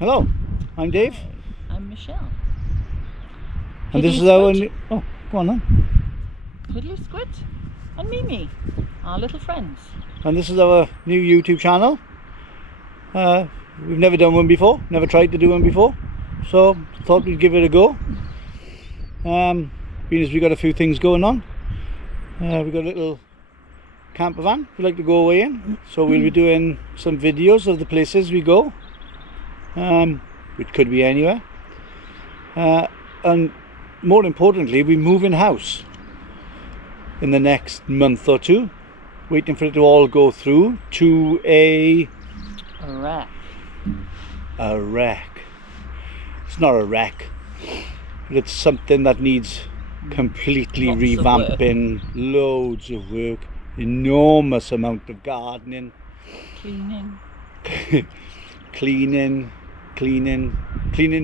Hello, I'm Dave. Hi, I'm Michelle. And this is Piddly our Squid, new... Oh, go on then. Piddly Squid and Mimi, our little friends. And this is our new YouTube channel. We've never done one before, never tried to do one before. So, thought we'd give it a go. Being as we've got a few things going on. We've got a little camper van we like to go away in. So we'll be doing some videos of the places we go. Which could be anywhere. And more importantly, we move in house in the next month or two, waiting for it to all go through to a wreck. It's not a wreck, but it's something that needs completely Lots revamping, loads of work, enormous amount of gardening, cleaning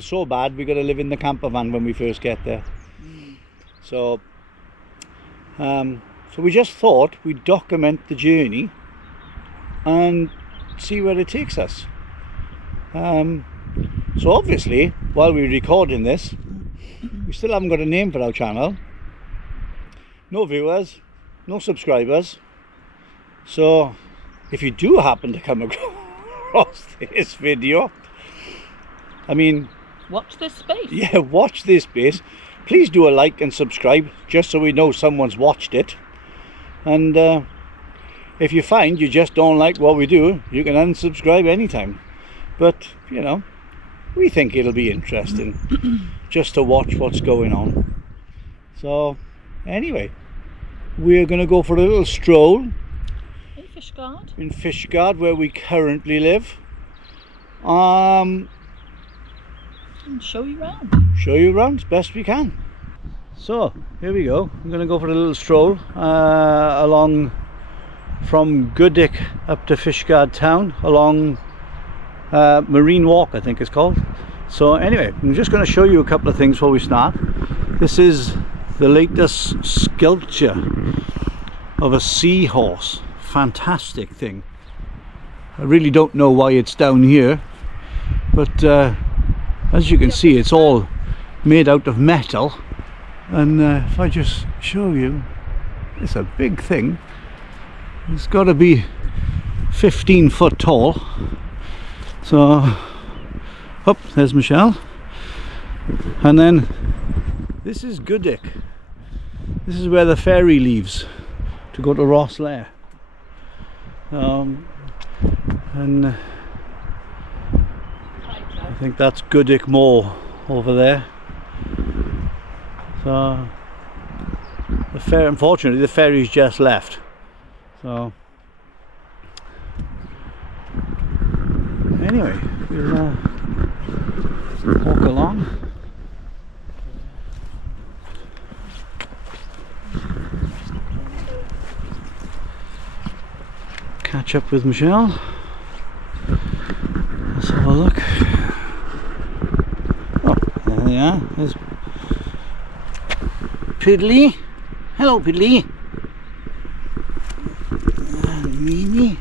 so bad we got to live in the camper van when we first get there. So we just thought we'd document the journey and see where it takes us. So obviously, while we're recording this, we still haven't got a name for our channel. No viewers, no subscribers. So if you do happen to come across this video, I mean, watch this space. Yeah, watch this space. Please do a like and subscribe, just so we know someone's watched it. And if you find you just don't like what we do, you can unsubscribe anytime. But, you know, we think it'll be interesting just to watch what's going on. So, anyway, we're going to go for a little stroll in Fishguard, where we currently live. And show you around as best we can. So here we go. I'm going to go for a little stroll along from Goodick up to Fishguard town, along Marine Walk, I think it's called. So anyway, I'm just going to show you a couple of things before we start. This is the latest sculpture of a seahorse. Fantastic thing. I really don't know why it's down here, but as you can see, it's all made out of metal. And if I just show you, it's a big thing. It's got to be 15 foot tall. So, up there's Michelle. And then this is Goodick. This is where the ferry leaves to go to Rosslare. And I think that's Goodick Moor over there. So unfortunately the ferry's just left. So anyway, we'll walk along. Catch up with Michelle. Let's have a look. Oh, there they are. There's Piddly. Hello, Piddly. And Mimi.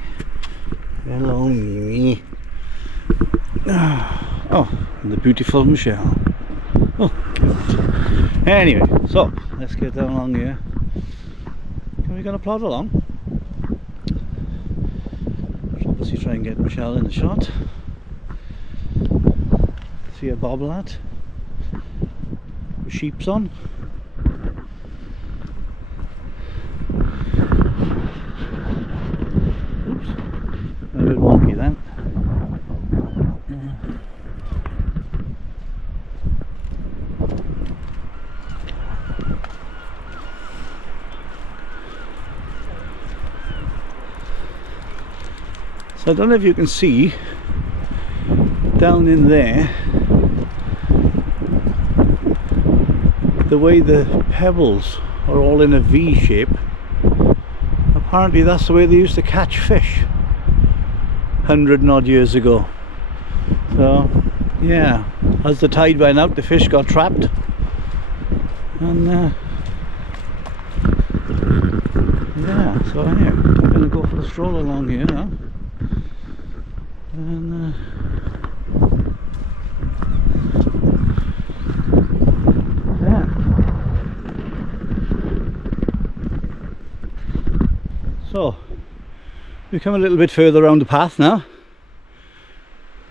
Hello, Mimi. Oh, and the beautiful Michelle. Oh, God. Anyway, so let's get down along here. Are we going to plod along? Obviously try and get Michelle in the shot. See a bobble at. The sheep's on. Oops. A bit wonky then. So I don't know if you can see down in there the way the pebbles are all in a V shape. Apparently that's the way they used to catch fish 100 and odd years ago. So yeah, as the tide went out, the fish got trapped, and yeah, so anyway, I'm going to go for a stroll along here now. And We've come a little bit further around the path now.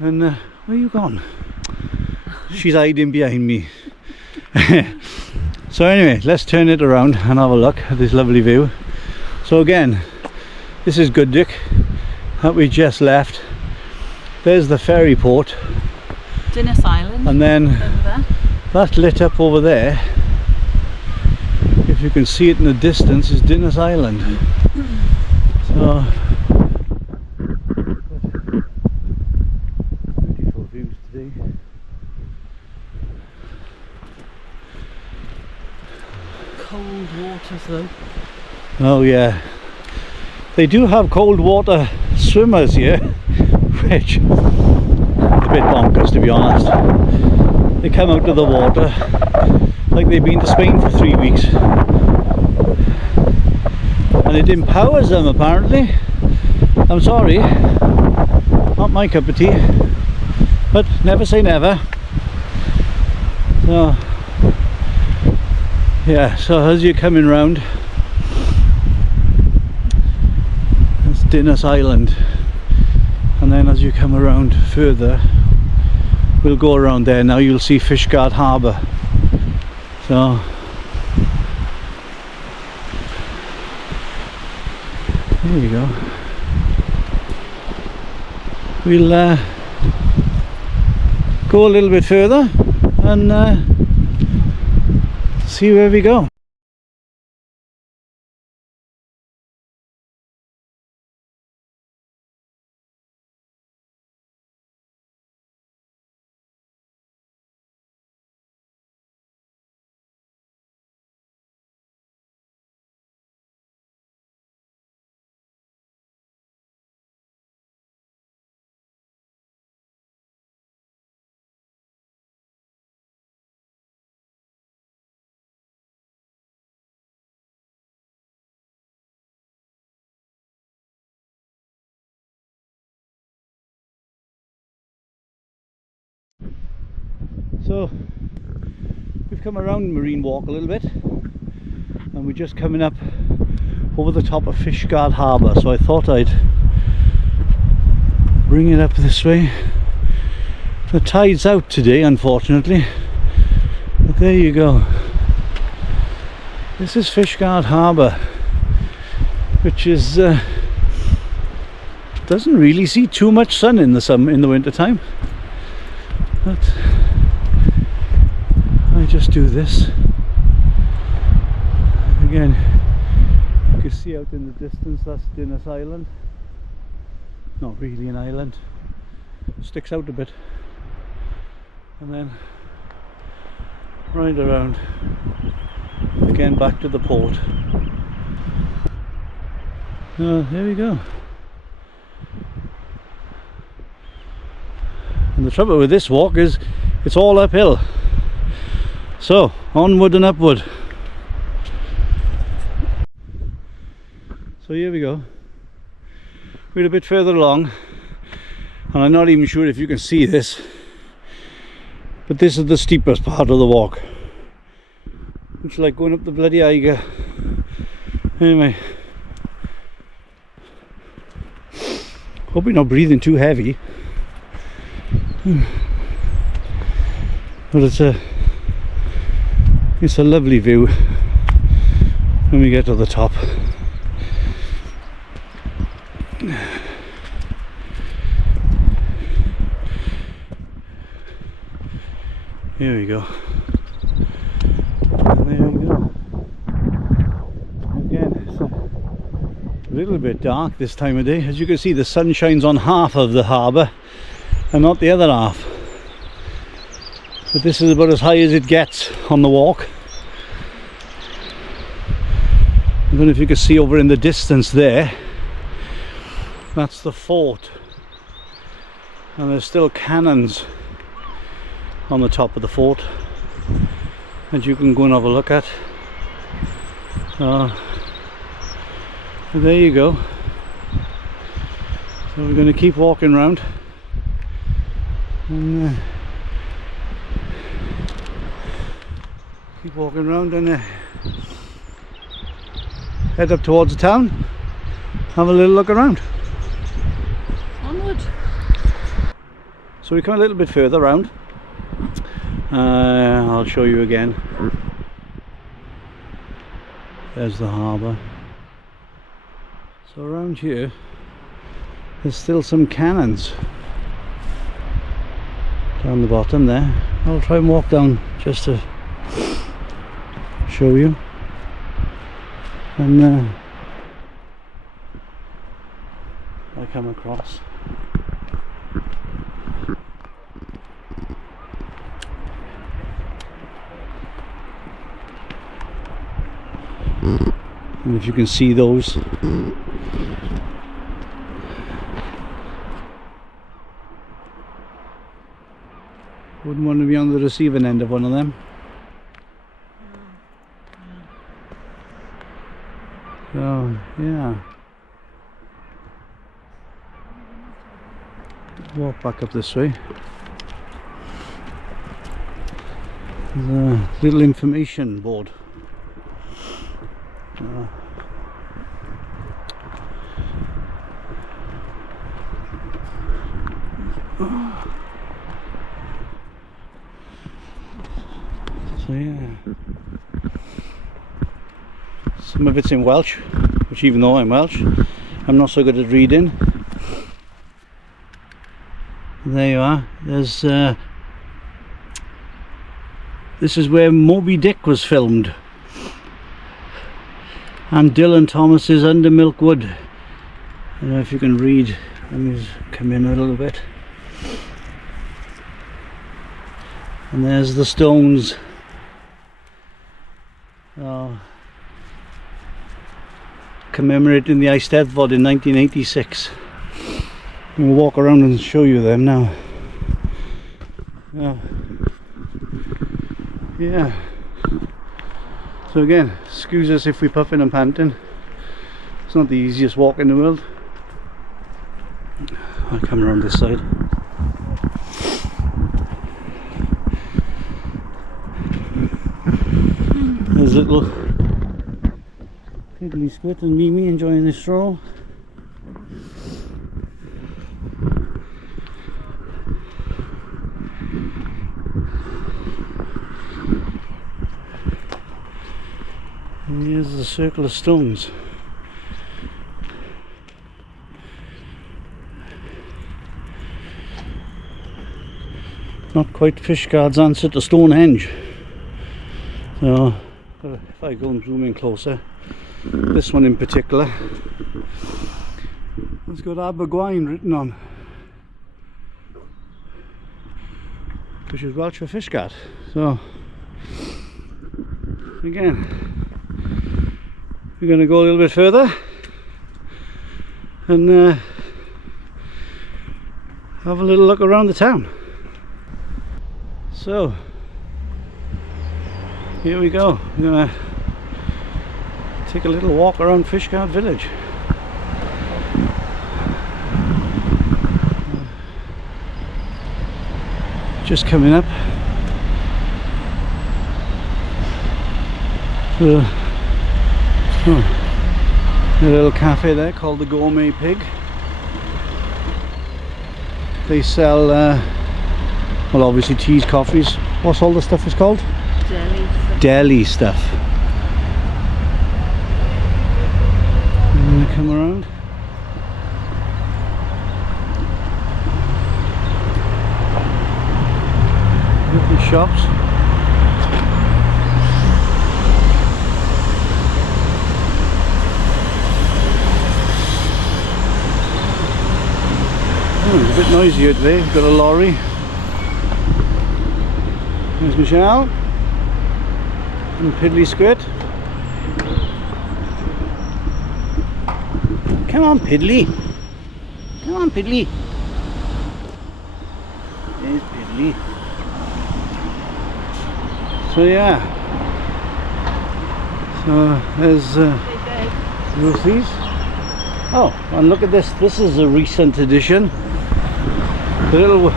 And where you gone? She's hiding behind me. So anyway, let's turn it around and have a look at this lovely view. So again, this is Goodick that we just left. There's the ferry port. Dinas Island. And then over there. that lit up over there, if you can see it in the distance, is Dinas Island. So beautiful views today. Cold water though. Oh yeah, they do have cold water swimmers here, which is a bit bonkers to be honest. They come out of the water like they've been to Spain for 3 weeks, and it empowers them apparently. I'm sorry, not my cup of tea, but never say never. So yeah, so as you're coming round, that's Dinas Island, and then as you come around further, we'll go around there. Now you'll see Fishguard Harbour. So there you go. We'll go a little bit further and see where we go. So we've come around Marine Walk a little bit, and we're just coming up over the top of Fishguard Harbour, so I thought I'd bring it up this way. The tide's out today unfortunately, but there you go. This is Fishguard Harbour, which is doesn't really see too much sun in the winter time, but I just do this. Again, you can see out in the distance, that's Dinas Island. Not really an island, sticks out a bit. And then right around again back to the port. There we go. And the trouble with this walk is it's all uphill. So onward and upward. So here we go. We're a bit further along, and I'm not even sure if you can see this, but this is the steepest part of the walk. It's like going up the bloody Eiger. Anyway, hope you're not breathing too heavy. But it's a lovely view when we get to the top. Here we go. And there we go. Again, it's a little bit dark this time of day. As you can see, the sun shines on half of the harbour and not the other half. But this is about as high as it gets on the walk. I don't know if you can see over in the distance there. That's the fort. And there's still cannons on the top of the fort, and you can go and have a look at. So there you go. So we're going to keep walking around and keep walking around and head up towards the town, have a little look around. So we come a little bit further round. I'll show you again. There's the harbour. So around here there's still some cannons down the bottom there. I'll try and walk down just to show you. And I come across. And if you can see those, wouldn't want to be on the receiving end of one of them. So yeah, walk back up this way. There's a little information board. So yeah, some of it's in Welsh, which even though I'm Welsh, I'm not so good at reading. There you are. There's this is where Moby Dick was filmed, and Dylan Thomas's Under Milk Wood. I don't know if you can read. Let me just come in a little bit. And there's the stones. Commemorating the Eisteddfod in 1986. I'm going to walk around and show you them now. Yeah. So again, excuse us if we're puffing and panting. It's not the easiest walk in the world. I'll come around this side. There's a little Piddly Squid and Mimi enjoying this stroll. And here's the circle of stones. Not quite Fishguard's answer to Stonehenge. So if I go and zoom in closer, this one in particular, it's got Abergwaun written on, which is Welsh for Fishguard. So again, we're going to go a little bit further and have a little look around the town. So here we go. We're going to take a little walk around Fishguard village. Just coming up to a little cafe there called the Gourmet Pig. They sell well, obviously teas, coffees. What's all the stuff is called? Deli stuff. I'm going to come around. Little shops. Oh, it's a bit noisier today. We've got a lorry. There's Michelle and Piddly Squid. Come on, Piddly. Come on, Piddly. There's Piddly. So yeah. So there's Ruthie's. Oh, and look at this. This is a recent edition. The little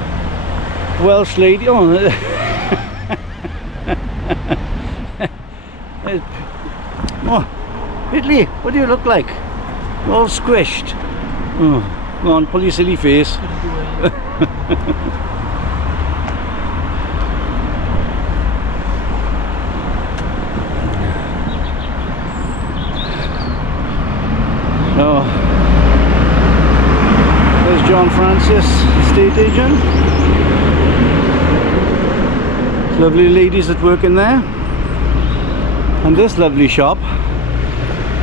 Welsh lady. Oh. Oh, Piddly, what do you look like? All squished. Oh, go on, pull your silly face. this estate agent. Lovely ladies that work in there. And this lovely shop,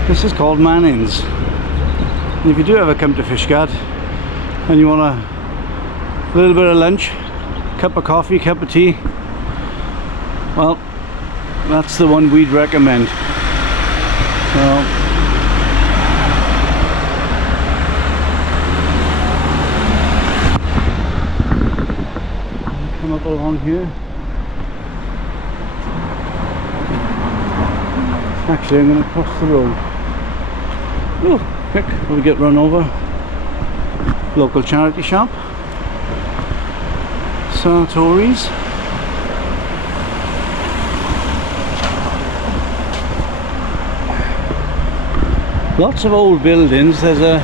this is called Manning's. And if you do ever come to Fishguard and you want a little bit of lunch, cup of coffee, cup of tea, well, that's the one we'd recommend. So, come up along here. Actually, I'm going to cross the road. Oh, quick, we get run over. Local charity shop. Sartori's. Lots of old buildings. There's a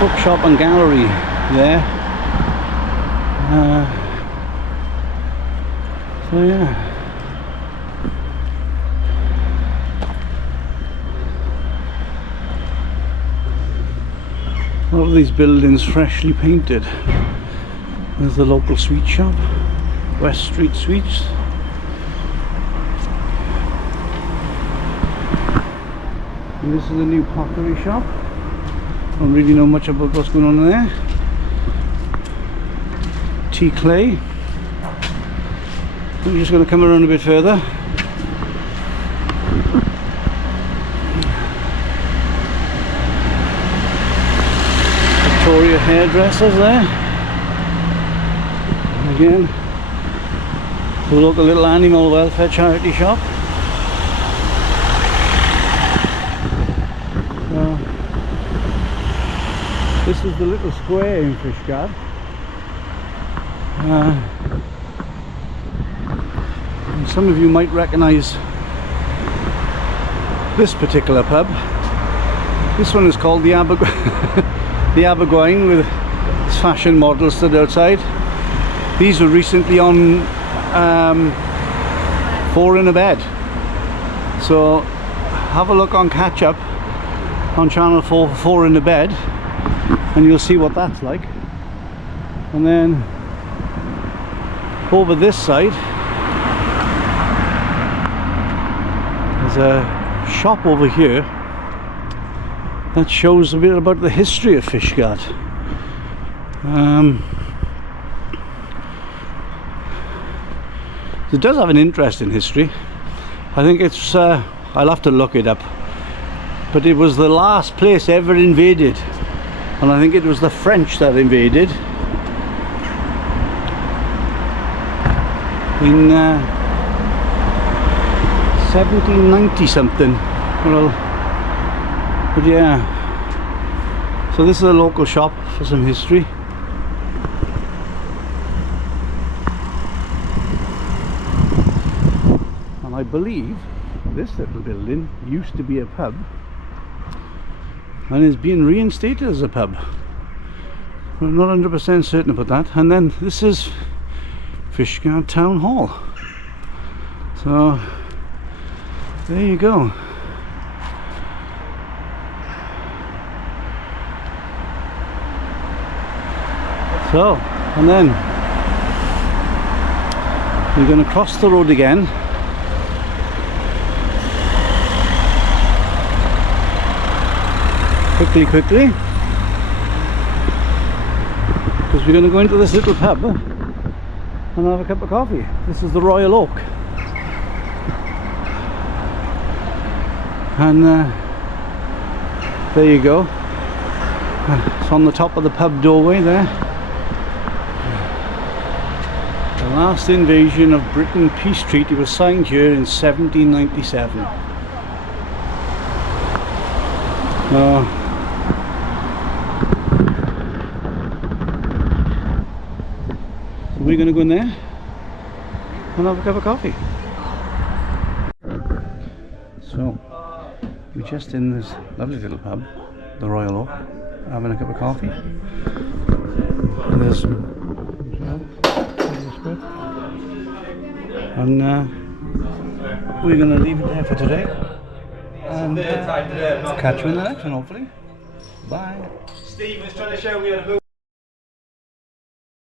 bookshop and gallery there. So yeah. A lot of these buildings freshly painted. There's the local sweet shop, West Street Sweets. And this is a new pottery shop. Don't really know much about what's going on there. Tea clay. I'm just going to come around a bit further. Victoria hairdressers there. Again, the local little animal welfare charity shop. This is the little square in Fishguard. And some of you might recognise this particular pub. This one is called the Abergwine, with its fashion models stood outside. These were recently on 4 in a Bed. So have a look on catch up on channel 4 for 4 in a Bed, and you'll see what that's like. And then over this side there's a shop over here that shows a bit about the history of Fishguard. It does have an interesting history. I think it's I'll have to look it up, but it was the last place ever invaded, and I think it was the French that invaded in 1790 something. Well, but yeah, so this is a local shop for some history. And I believe this little building used to be a pub and is being reinstated as a pub. I'm not 100% certain about that. And then this is Fishguard Town Hall. So there you go. So, and then we're going to cross the road again. Quickly, because we're going to go into this little pub and have a cup of coffee. This is the Royal Oak, and there you go. It's on the top of the pub doorway there. The last invasion of Britain peace treaty was signed here in 1797. So we're going to go in there and have a cup of coffee. So we're just in this lovely little pub, the Royal Oak, having a cup of coffee. And there's and we're going to leave it there for today, and catch you in the next one, hopefully. Bye. Stephen's trying to show me how to move.